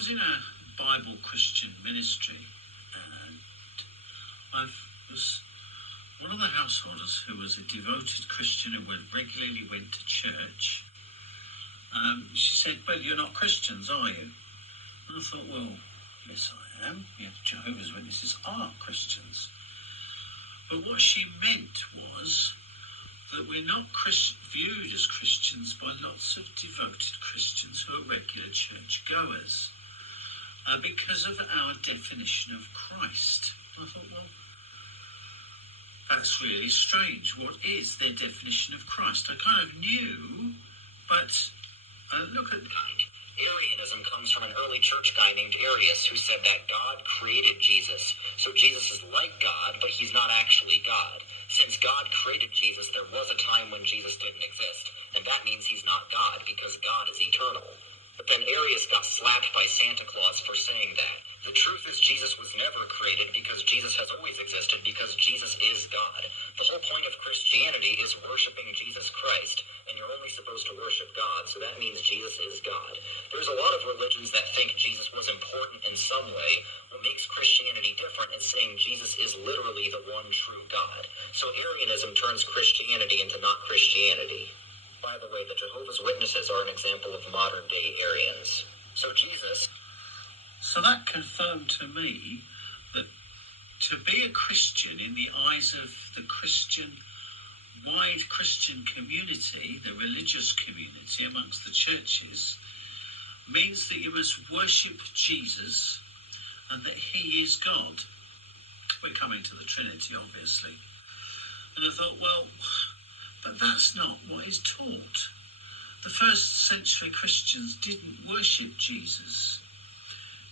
was in a Bible Christian ministry, and I was one of the householders who was a devoted Christian who regularly went to church. She said, "Well, you're not Christians, are you?" And I thought, well, yes, I am. Yeah, Jehovah's Witnesses are Christians. But what she meant was that we're not viewed as Christians by lots of devoted Christians who are regular church goers because of our definition of Christ. I thought, well, that's really strange. What is their definition of Christ? I kind of knew, but look at... Arianism comes from an early church guy named Arius who said that God created Jesus. So Jesus is like God, but he's not actually God. Since God created Jesus, there was a time when Jesus didn't exist, and that means he's not God because God is eternal. But then Arius got slapped by Santa Claus for saying that. The truth is Jesus was never created because Jesus has always existed because Jesus is God. The whole point of Christianity is worshiping Jesus Christ, and you're only supposed to worship God, so that means Jesus is God. There's a lot of religions that think Jesus was important in some way. What makes Christianity different is saying Jesus is literally the one true God. So Arianism turns Christianity into not Christianity. By the way, the Jehovah's Witnesses are an example of modern-day Arians. So Jesus... So that confirmed to me that to be a Christian in the eyes of the wide Christian community, the religious community amongst the churches, means that you must worship Jesus and that he is God. We're coming to the Trinity, obviously. And I thought, well, but that's not what is taught. The first century Christians didn't worship Jesus.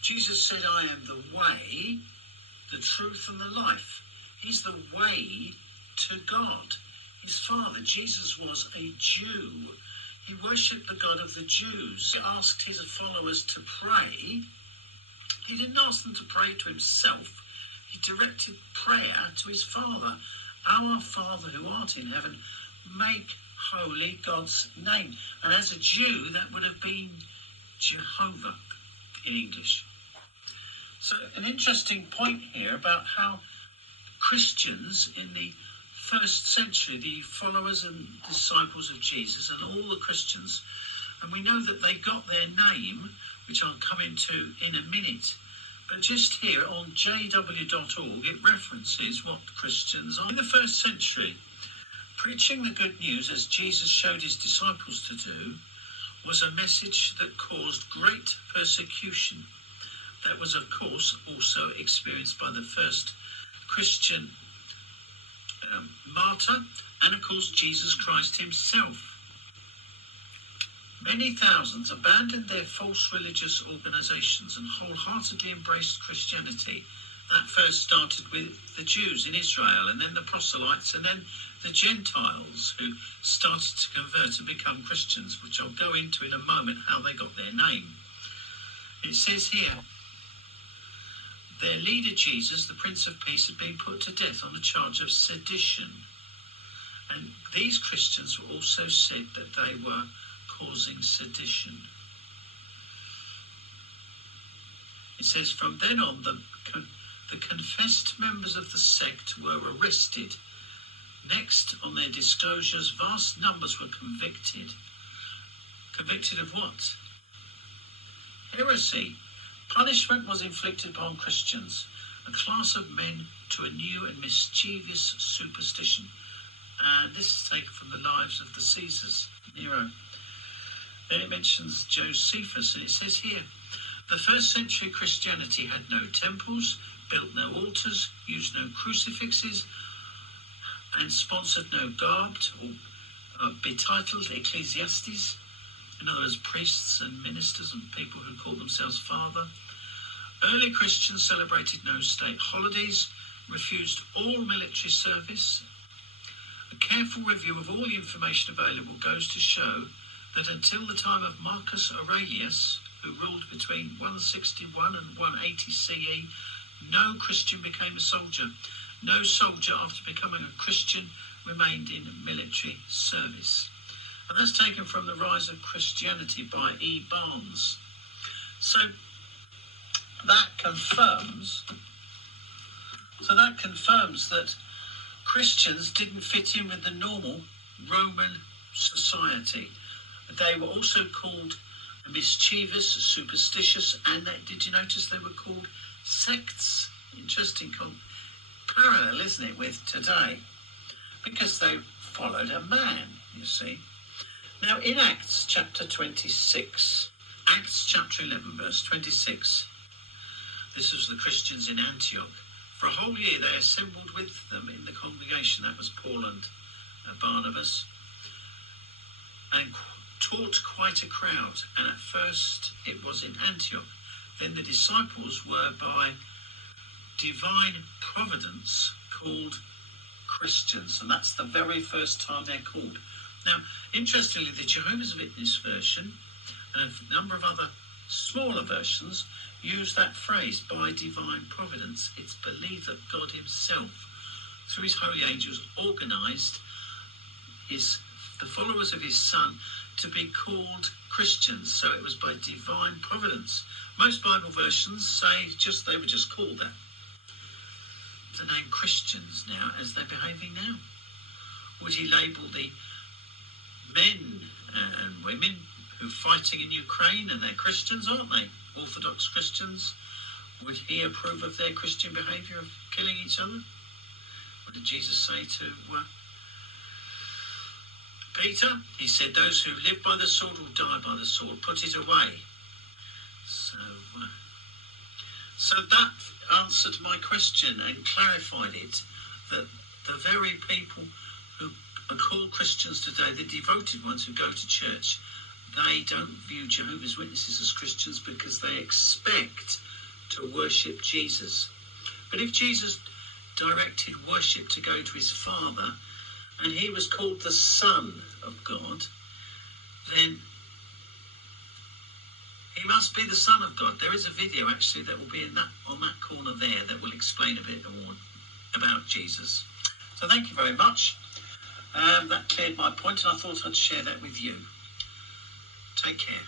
Jesus said, "I am the way, the truth and the life." He's the way to God. His father, Jesus, was a Jew. He worshipped the God of the Jews. He asked his followers to pray. He didn't ask them to pray to himself. He directed prayer to his Father. "Our Father who art in heaven, make holy God's name." And as a Jew, that would have been Jehovah in English. So an interesting point here about how Christians in the first century, the followers and disciples of Jesus and all the Christians, and we know that they got their name, which I'll come into in a minute, but just here on jw.org it references what Christians are. In the first century, preaching the good news, as Jesus showed his disciples to do, was a message that caused great persecution. That was, of course, also experienced by the first Christian martyr, and of course Jesus Christ himself. Many thousands abandoned their false religious organizations and wholeheartedly embraced Christianity. That first started with the Jews in Israel, and then the proselytes, and then the Gentiles who started to convert and become Christians, which I'll go into in a moment how they got their name. It says here, their leader Jesus, the Prince of Peace, had been put to death on the charge of sedition. And these Christians were also said that they were causing sedition. It says, from then on, the confessed members of the sect were arrested. Next, on their disclosures, vast numbers were convicted. Convicted of what? Heresy. Punishment was inflicted upon Christians, a class of men, to a new and mischievous superstition. And this is taken from the lives of the Caesars, Nero. Then it mentions Josephus, and it says here, the first century Christianity had no temples, built no altars, used no crucifixes, and sponsored no garbed or betitled ecclesiastes. In other words, priests and ministers and people who called themselves father. Early Christians celebrated no state holidays, refused all military service. A careful review of all the information available goes to show that until the time of Marcus Aurelius, who ruled between 161 and 180 CE, no Christian became a soldier. No soldier, after becoming a Christian, remained in military service. And that's taken from The Rise of Christianity by E. Barnes. So that confirms that Christians didn't fit in with the normal Roman society. They were also called mischievous, superstitious, and did you notice they were called sects? Interesting parallel, isn't it, with today? Because they followed a man, you see. Now, in Acts chapter 26, Acts chapter 11, verse 26, this was the Christians in Antioch. For a whole year they assembled with them in the congregation, that was Paul and Barnabas, and taught quite a crowd. And at first it was in Antioch. Then the disciples were by divine providence called Christians, and that's the very first time they're called. Now, interestingly, the Jehovah's Witness version and a number of other smaller versions use that phrase, by divine providence. It's believed that God himself, through his holy angels, organised the followers of his son to be called Christians. So it was by divine providence. Most Bible versions say they were just called that. The name Christians now, as they're behaving now. Would he label the men and women who are fighting in Ukraine, and they're Christians, aren't they? Orthodox Christians. Would he approve of their Christian behaviour of killing each other? What did Jesus say to Peter? He said, those who live by the sword will die by the sword. Put it away. So that answered my question and clarified it, that the very people who are called Christians today, the devoted ones who go to church, they don't view Jehovah's Witnesses as Christians because they expect to worship Jesus. But if Jesus directed worship to go to his Father, and he was called the Son of God, then he must be the Son of God. There is a video actually that will be on that corner there that will explain a bit more about Jesus. So thank you very much. That cleared my point, and I thought I'd share that with you. Take care.